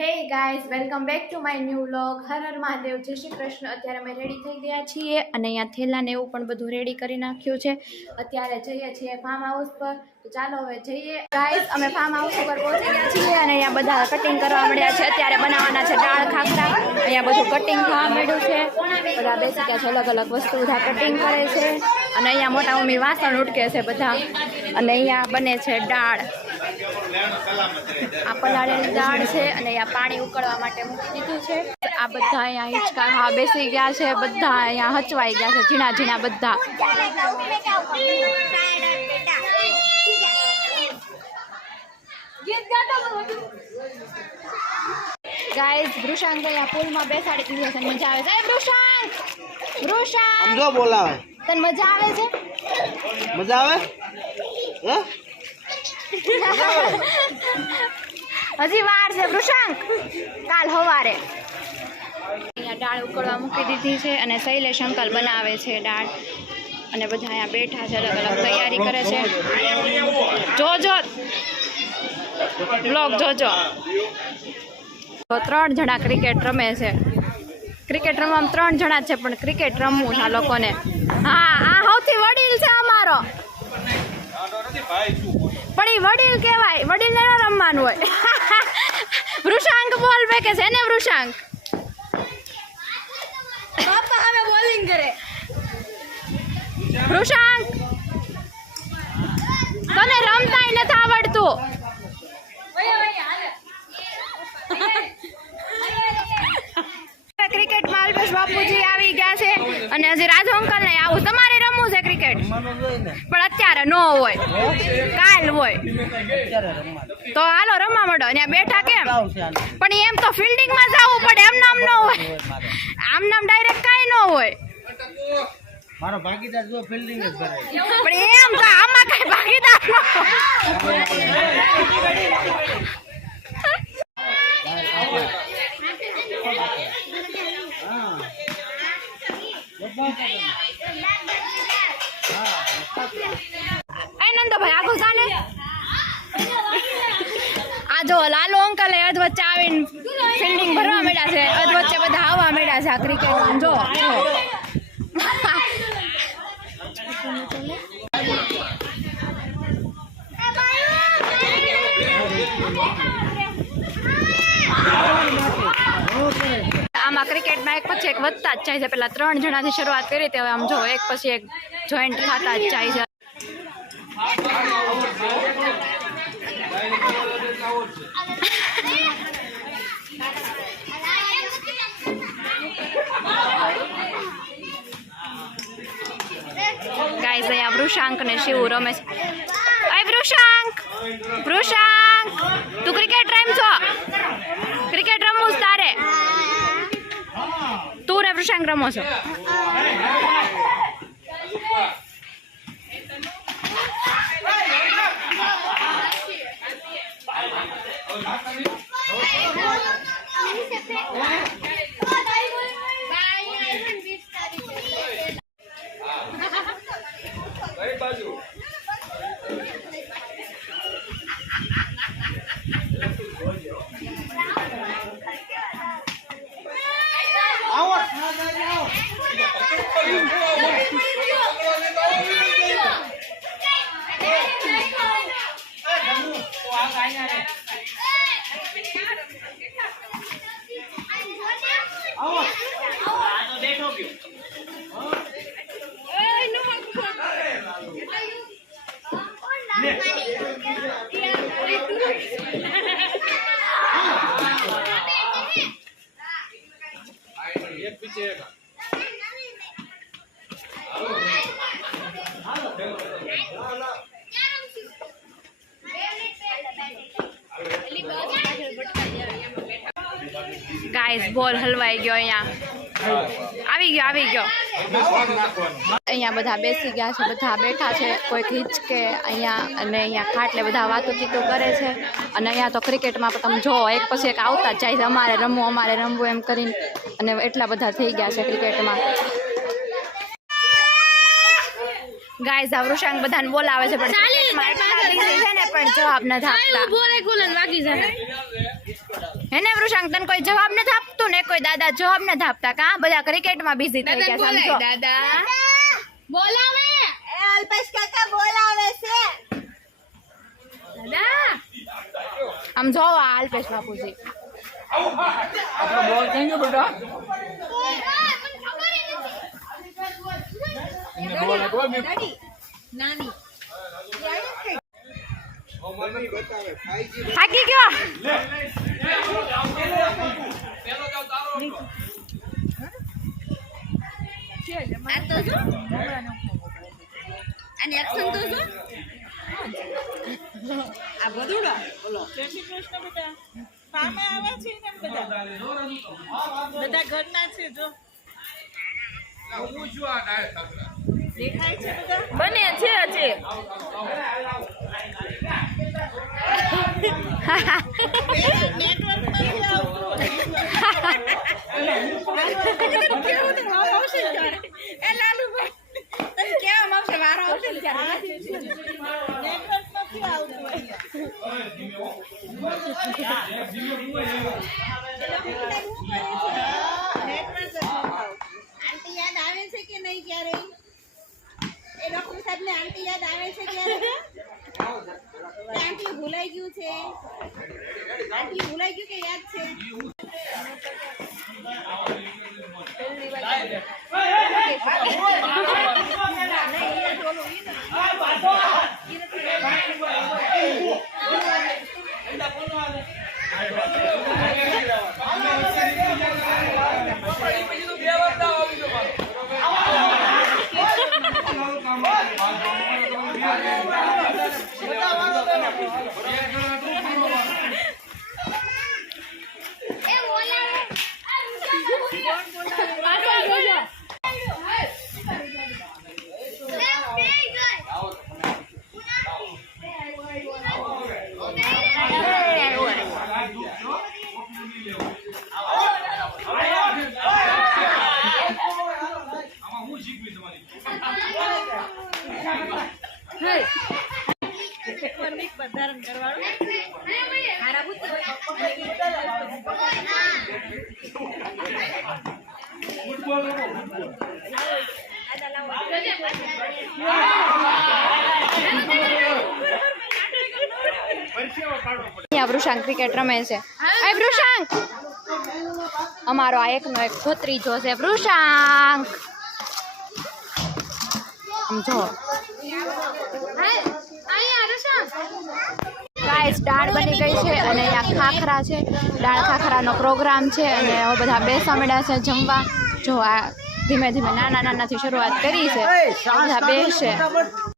Hey guys welcome back to my new vlog. Har Har Mahadev, જય શ્રી કૃષ્ણ। અત્યારે અમે રેડી થઈ ગયા છીએ અને અહીંયા થેલા ને એવું પણ બધું રેડી કરી નાખ્યું છે। અત્યારે જઈએ છીએ ફાર્મ હાઉસ પર, તો ચાલો હવે જઈએ। ગાइस અમે ફાર્મ હાઉસ પર પહોંચી ગયા છીએ અને અહીંયા બધા કટિંગ કરવા મળ્યા છે। અત્યારે બનાવવાના છે દાળ ખાખરા। અહીંયા બધું કટિંગ થવા મળ્યું છે, બધા બેસી ગયા છે, અલગ અલગ વસ્તુ બધા કટિંગ કરે છે અને અહીંયા મોટા મમ્મી વાસણ ઉટકે છે બધા અને અહીંયા બને છે દાળ। આ પલાળેલી દાળ છે અને અહીંયા પાણી ઉકળવા માટે મૂકી દીધું છે। આ બધા અહીંયા હિંચકા ખાવા બેસી ગયા છે, બધા અહીંયા હચવાઈ ગયા છે, ઝીણા ઝીણા બધા। ગાઈસ વૃષાંક અહીંયા પુલમાં બેસાડી દીધો છે, મજા આવે છે। વૃષાંક વૃષાંક સમજો બોલાવે તને મજા આવે છે? મજા આવે હે? હજી વાર છે વૃષાંક, કાલ સવારે। અહીંયા દાળ ઉકળવા મૂકી દીધી છે અને શૈલેષ અંકલ બનાવે છે દાળ અને બધા અહીંયા બેઠા છે, અલગ અલગ તૈયારી કરે છે। જોજો બ્લોગ જોજો। તો 3 જણા ક્રિકેટ રમે છે। ક્રિકેટ રમવામાં 3 જણા છે, પણ ક્રિકેટ રમવું છે આ લોકોને। હા, આ સૌથી વડીલ છે અમારો, પણ એ વડીલ કહેવાય, વડીલ ને રમવાનું હોય। વૃષાંક બોલ ફેંકે છે ને વૃષાંક? પાપા હવે બોલિંગ કરે। વૃષાંક તને રમતાય નથી આવડતું। ક્રિકેટમાં અલ્પેશ બાપુજી આવી ગયા છે અને હજી રાજુ અંકલ ને આવું। તમારે રમવું છે ક્રિકેટ, પણ અત્યારે ન હોય, કાલ હોય। તો હાલો રમવા માંડો। ત્યાં બેઠા કેમ? પણ એમ તો ફિલ્ડિંગમાં જવું પડે, એમ નામ ન હોય, આમ નામ ડાયરેક્ટ કાંઈ ન હોય। મારો ભાગીદાર જો ફિલ્ડિંગ જ કરે, પણ એમ તો આમાં કઈ ભાગીદાર ન નંદભાઈ આગળ જાને। આ જો લાલુ અંકલ અધ વચ્ચે આવીને ફિલ્ડિંગ ભરવા મળ્યા છે, અધ વચ્ચે બધા આવવા મળ્યા છે આ ક્રિકેટ। જો આમાં ક્રિકેટમાં એક પછી એક વધતા જ જાય છે। પેલા 3 જણાથી શરૂઆત કરી હતી, હવે આમ જો એક પછી એક જોઈન્ટ થતા જ જાય છે। ગાઈસ અહીંયા વૃષાંક ને શિવ રમે છે। અય વૃષાંક, વૃષાંક તું ક્રિકેટ રમ છો? ક્રિકેટ રમવું તારે? તું રે વૃષાંક રમો છો? ગાઈસ બોલ હલવાઈ ગયો, અહીંયા આવી ગયો। અહીંયા બધા બેસી ગયા છે, બધા બેઠા છે, કોઈ હિંચકે અહીંયા અને અહીંયા ખાટલે બધા વાતો ચીતો કરે છે અને અહીંયા તો ક્રિકેટમાં તમે જો એક પછી એક આવતા જ જાય છે, અમારે રમવું એમ કરીને, અને એટલા બધા થઈ ગયા છે ક્રિકેટમાં। ગાઈસ આ વૃષાંક બધાને બોલાવે છે, પણ ક્રિકેટમાં એટલા બિઝી છે ને, પણ જવાબ નથી આપતા। હે ને વૃષાંક? વૃષાંક તને કોઈ જવાબ નથી આપતું ને કોઈ દાદા જવાબ નથી આપતા કા બધા ક્રિકેટમાં બિઝી થઈ ગયા સમજો દાદા બોલાવે અલ્પેશ કાકા બોલાવે છે દાદા આમ જો આ અલ્પેશ બાપુજી આપણો બોલ થઈ ગયો બેટા બોલ આપો મે નાની થાકી ગયો આ તો જો અને એક્શન તો જો આ બધું બોલો જય શ્રી કૃષ્ણ બેટા સામે આવે છે ને બધા ઘરના છે જો દેખાય છે બધા બને છે હજી નેટવર્ક નથી આવતું કેવું તો વારો આવશે ત્યારે એ લાલુભાઈ તને કેમ આવશે વારો આવશે ત્યારે નેટવર્ક નથી આવતું આંટી યાદ આવે છે કે નહીં ક્યારે એ ડોક્ટર સાહેબ ને આંટી યાદ આવે છે ક્યારે આંટી ભૂલાઈ ગયું છે આંટી ભૂલાઈ ગયું કે યાદ છે બંધારણ કરવાનું વૃષાંક ક્રિકેટ રમે છે એ વૃષાંક અમારો આ એકનો એક ભત્રીજો છે વૃષાંક સમજો ગાઈસ દાળ બની ગઈ છે અને અહીંયા ખાખરા છે દાળ ખાખરાનો પ્રોગ્રામ છે અને હવે બધા બેસવા માંડ્યા છે જમવા જો આ ધીમે ધીમે નાના નાનાથી શરૂઆત કરી છે બધા બેસે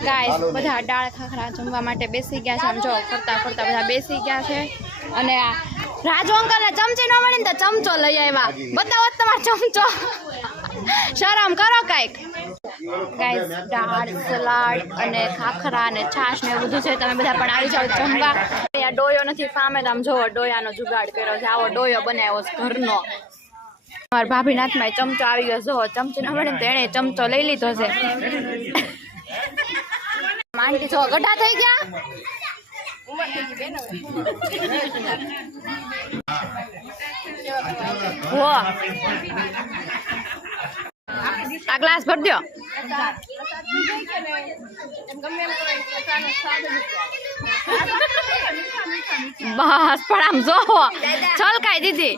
ગાઈસ બધા દાળ ખાખરા જમવા માટે બેસી ગયા છે આમ જો ફરતા ફરતા બધા બેસી ગયા છે અને આ રાજુ અંકલને ચમચી ન મળી ને તો ચમચો લઈ આવ્યા બતાવો તમારો ચમચો શરમ કરો કાંઈક ગાઈસ દાળ સલાડ અને ખાખરા અને છાશ ને એવું બધું છે તમે બધા પણ આવી જાઓ જમવા અહીંયા ડોયો નથી ફામે તો આમ જોવો ડોયાનો જુગાડ કર્યો છે આવો ડોયો બનાવ્યો છે ઘરનો મારા ભાભીના હાથમાં ચમચો આવી ગયો જો ચમચી ન મળે ને તો એણે ચમચો લઈ લીધો છે આંટી જો ગઢા થઈ ગયા હો આ ગ્લાસ ભર દો બસ પણ આમ જો છલકાઈ દીધી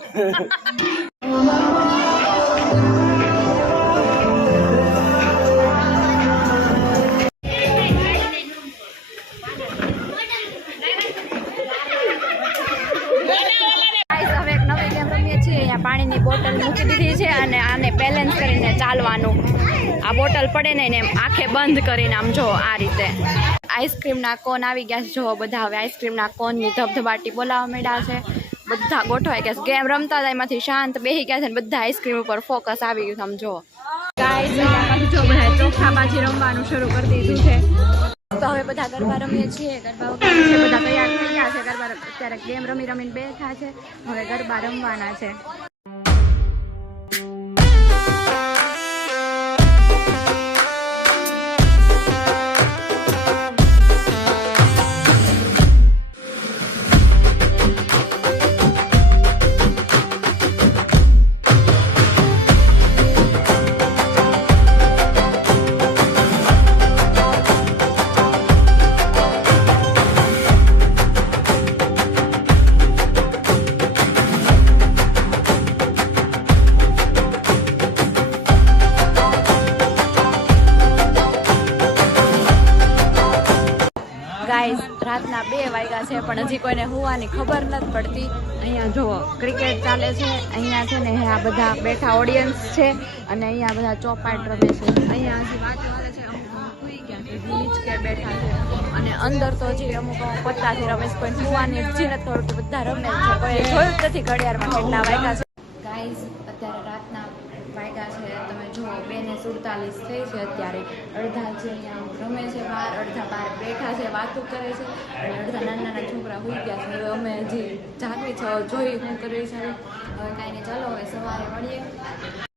પાણીની બોટલ મૂકી દીધી છે અને આને બેલેન્સ કરીને ચાલવાનું આ બોટલ પડે ને એને આંખે બંધ કરીને આમ જો આ રીતે આઈસ્ક્રીમના કોન આવી ગયા છે જો બધા હવે આઈસ્ક્રીમના કોનની ધબધબાટી બોલાવવા માંડ્યા છે બધા ગોઠવાઈ ગયા છે ગેમ રમતા હતા એમાંથી શાંત બેસી ગયા છે ને બધા આઈસ્ક્રીમ ઉપર ફોકસ આવી ગયું સમજો ગાઈસ જો બધા ચોખાબાજી રમવાનું શરૂ કરી દીધું છે તો હવે બધા ગરબા રમીએ છીએ ગરબા બધા તૈયાર થઈ ગયા છે ગરબા અત્યારે ગેમ રમી રમીને બેઠા છે હવે ગરબા રમવાના છે રાતના 2 વાગ્યા છે પણ હજી કોઈને હોવાની ખબર નથી પડતી. અહીંયા જુઓ ક્રિકેટ ચાલે છે. અહીંયા છે ને આ બધા બેઠા ઓડિયન્સ છે અને અહીંયા બધા ચોપાટ રમે છે. અહીંયા હજી વાતો હાલે છે. અમુક સુઈ ગયા છે, નીચે બેઠા છે અને અંદર તો હજી અમુક પત્તાથી રમે છે. કોઈ હોવાની હજી નથી ખબર, બધા રમે છે. કોઈ જોયું જ નથી ઘડિયાળમાં કેટલા વાગ્યા છે. ગાઈઝ અત્યારે રાતના વાગ્યા છે, તમે જુઓ 2:47 થઈ છે અત્યારે. અડધા છે અહીંયા રમે છે બહાર, અડધા બહાર બેઠા છે, વાતો કરે છે અને અડધા નાના નાના છોકરા હોઈ ગયા છે. હવે અમે હજી જાગવી છે, જોઈ શું કરવી છે. હવે કાંઈ નહીં, ચાલો હવે સવારે મળીએ.